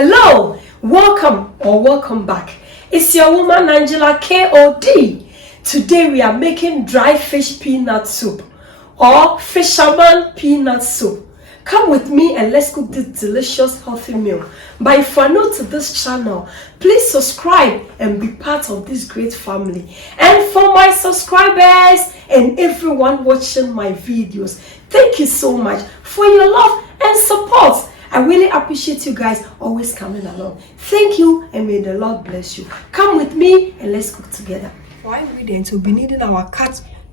Hello, welcome back. It's your woman Angela KOD. Today we are making dry fish peanut soup or fisherman peanut soup. Come with me and let's cook this delicious healthy meal. But if you are new to this channel, please subscribe and be part of this great family. And for my subscribers and everyone watching my videos, thank you so much for your love and support. I really appreciate you guys always coming along. Thank you and may the Lord bless you. Come with me and let's cook together. For our ingredients, we'll be needing our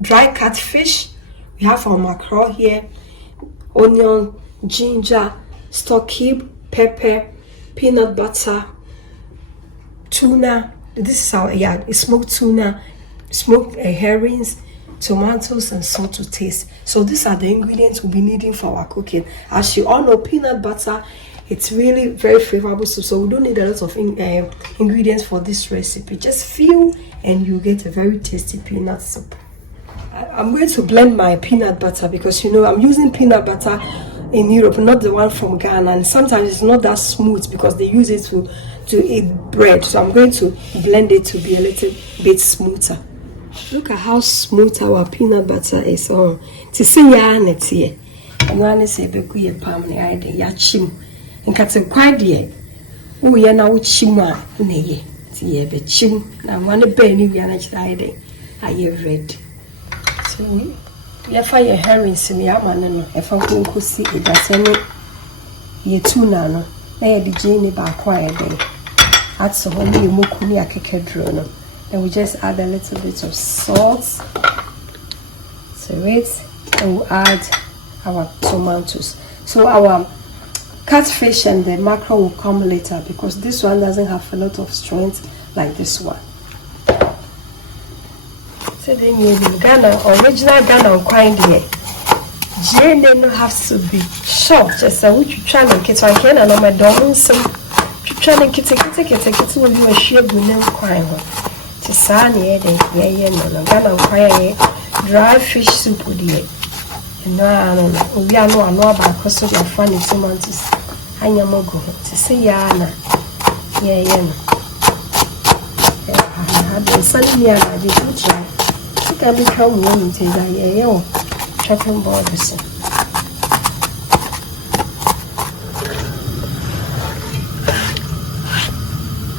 dry catfish. We have our mackerel here, onion, ginger, stock cube, pepper, peanut butter, tuna. This is our smoked tuna, smoked herrings, tomatoes and salt to taste. So these are the ingredients we'll be needing for our cooking. As you all know, peanut butter, it's really very favorable soup, so we don't need a lot of ingredients for this recipe. Just few and you get a very tasty peanut soup. I'm going to blend my peanut butter because I'm using peanut butter in Europe, not the one from Ghana, and sometimes it's not that smooth because they use it to eat bread. So I'm going to blend it to be a little bit smoother. Look at how smooth our peanut butter is. To see ya here. And one say be ku ye pam ne ide ya chim. Nkate kwa de. Wo ye na wo chima na ye. Ti ye be chim na one be ni wi na chira ide. Aye ready. So ya fa ye herrings ni ama ne no. E fa ko nkosi edasene ye tuna no. Na ye de jeni ba kwa ide. Atso ho ni moku ni akekedro no. And we just add a little bit of salt to it, and we'll add our tomatoes. So our catfish and the mackerel will come later because this one doesn't have a lot of strength like this one. So then you Ghana, original Ghana kind here. Jane don't have to be short. Just a which you try and get one can and on my dog some try and get will be a sheer good crime. Tisani no Ghana kwaya dry fish soup die no obi anu about cause of funny tomatoes anyamogo to say ya na no have sunny near the future it can become one to the chopping board so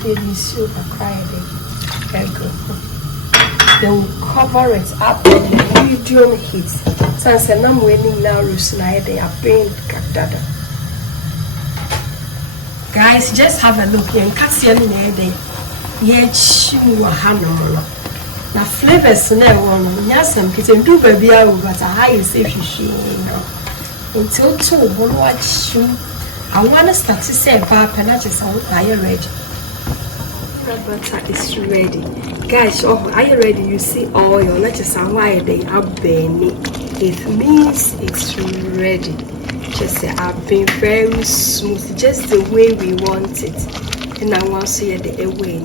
baby soup cry very good. Then we cover it up on medium heat. Since I'm waiting now, they are being kakdada. Guys, just have a look here. Kasian ne ye chiwa hanomo. Na flavors na one. Nyasam kite do baby awu but how you say fish now. Until two bolo achu. I want to start to say papa na just are you ready? Butter is ready. Guys, are you ready? You see oil. Let's just why they are burning. It means it's ready. Just say I've been very smooth, just the way we want it. And I want to see the away.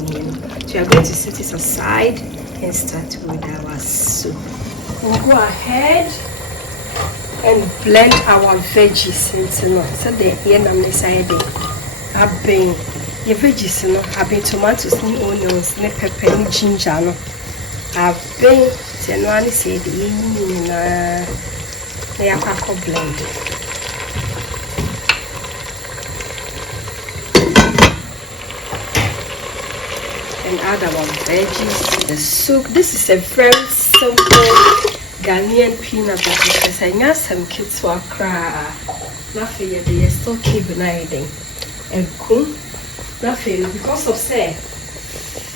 So we are going to set it aside and start with our soup. We'll go ahead and blend our veggies into it. So the end I'm deciding I've been your veggies, I've been tomatoes, onions, pepper, and ginger. I've been genuinely said they are blend. And add our veggies, the soup. This is a very simple Ghanaian peanut butter because I know some kids who are cry. Nothing yet, they still keep hiding. And cool. Nothing because of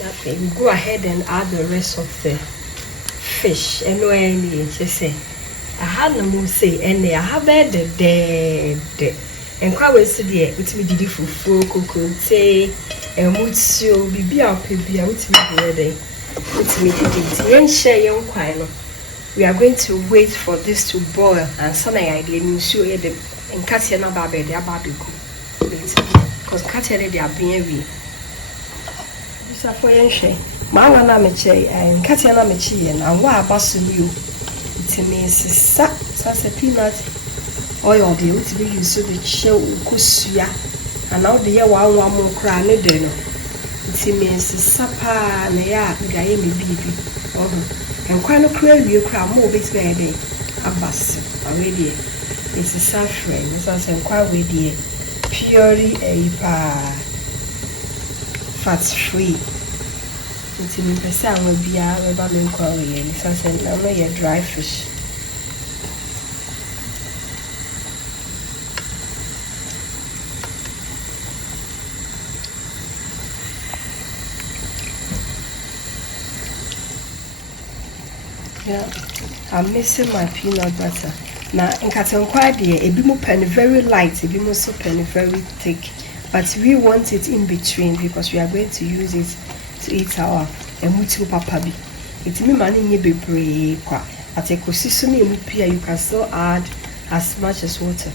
nothing. We go ahead and add the rest of the fish. And when just say, I had no more say, and I have the and quite well said, it's me did for cocoa say, and would so be up with me ready. It's me did it. Share young quino. We are going to wait for this to boil and some idea you show it and Katiana Baby, they are barbecue. Because Katia they are being real. This is for your Mama Meche and Katiana Meche and what about you? It means such a peanut oil deal to be used to the show Kusuya and now the year one more crown it then. It means supper and ya gaye me baby. And quite no crave you cry more bit baby. A bus already. It's a suffering, it's also quite with you. Purely a fat free. It's in the sun will be a rebellion quarry and it's also a dry fish. Yeah, I'm missing my peanut butter. Now, in Cotton Quadia, a bit more penny very light, a bit more so penny very thick. But we want it in between because we are going to use it to eat our emutu papabi. It's me money ye be brave. At a consistent emupia, you can still add as much as water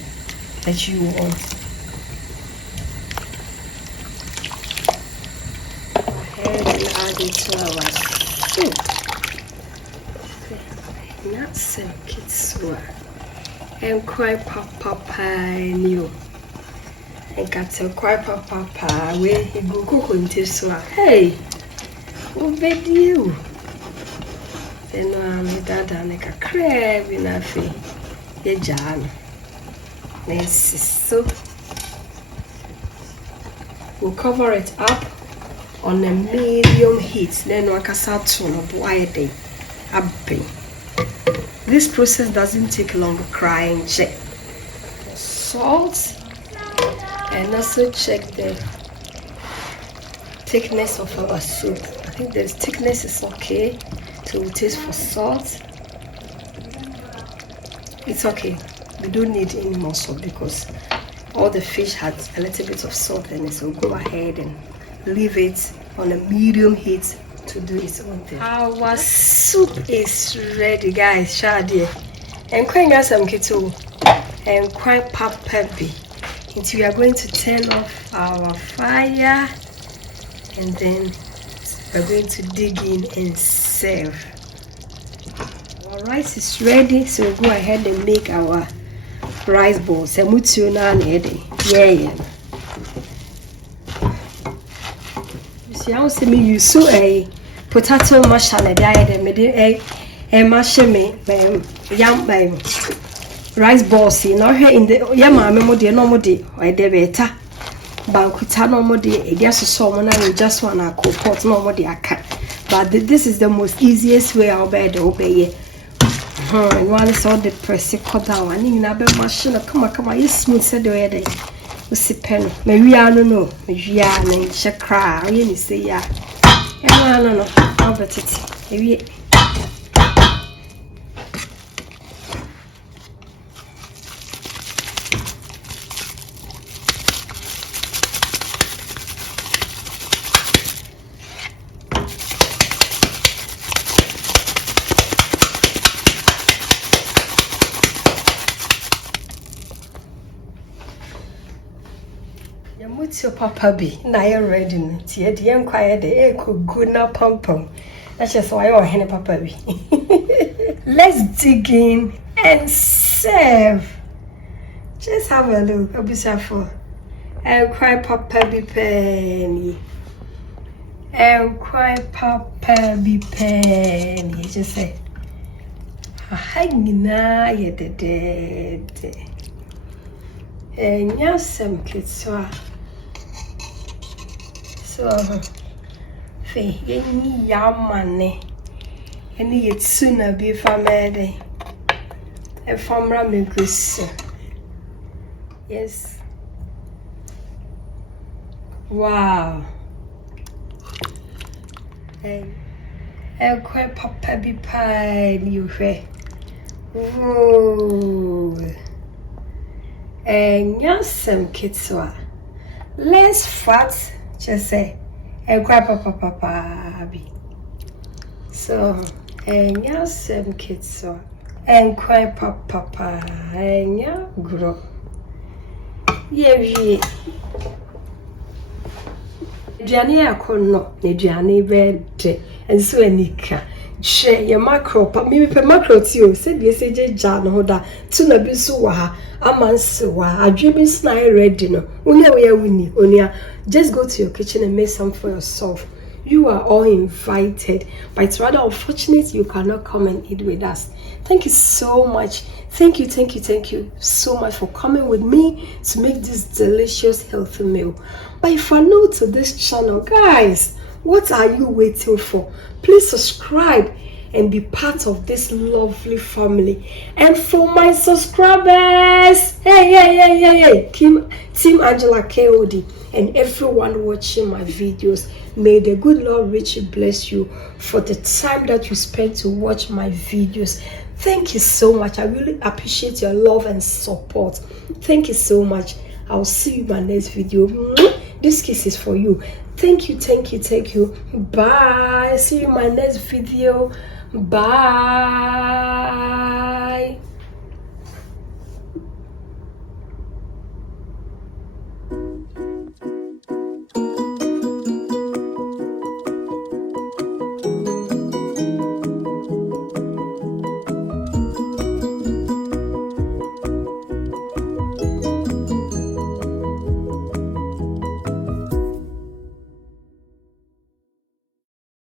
that you want. Go ahead and add it to our soup. Not some kids were and cry papa new and got to cry papa where he go cook into so hey who bed you then my dad and like a crab in a fee a jan so we'll cover it up on a medium heat then I can start to boil it up. This process doesn't take long. Crying check salt and also check the thickness of our soup. I think the thickness is okay, so we'll taste for salt. It's okay, we don't need any more salt because all the fish has a little bit of salt in it, so go ahead and leave it on a medium heat to do its own thing. Our soup is ready, guys. Shadi and quite some keto and quite papabi. And we are going to turn off our fire and then we're going to dig in and serve. Our rice is ready, so we'll go ahead and make our rice balls. Yeah. See, I also use a potato mash and a mash me yam rice balls in the yama memo no more or de beta bankuta no more de just so and just one a cook pot no more but this is the most easiest way I'll be to obey. One is all the press cut down and in a machine come on you smooth said the way see pen maybe I don't know maybe I need to cry you say yeah no I'll bet it maybe what's your papa be? Now you're ready. Tia the inquired the echo good now pum. That's just why you're henny papa be. Let's dig in and serve. Just have a look. I'll be for and cry papa be penny. And cry papa be penny. Just say hanging now you're the dead. And yes, some kids so fe any yamane any yet sooner be family a famra micus. Yes, wow. And quite papa be pie you fe. Whoa. And yes, some kids less fat, just say a grandpa papa be. So, and yes, some kids and quite papa and ya grow. Yeah, Johnny, I could not, the Johnny red, and so a nika. share your macro, but maybe per macro too. Said yes, Jan Hoda, Tuna Bisuwa, Amansuwa, a dreaming snide ready. No, Unia, just go to your kitchen and make some for yourself. You are all invited, but it's rather unfortunate you cannot come and eat with us. Thank you so much. Thank you so much for coming with me to make this delicious healthy meal. But if you're new to this channel, guys, what are you waiting for? Please subscribe and be part of this lovely family. And for my subscribers, hey, Team Angela KOD and everyone watching my videos, may the good Lord richly bless you for the time that you spend to watch my videos. Thank you so much. I really appreciate your love and support. Thank you so much. I'll see you in my next video. This kiss is for you. Thank you. Bye. See you in my next video. Bye.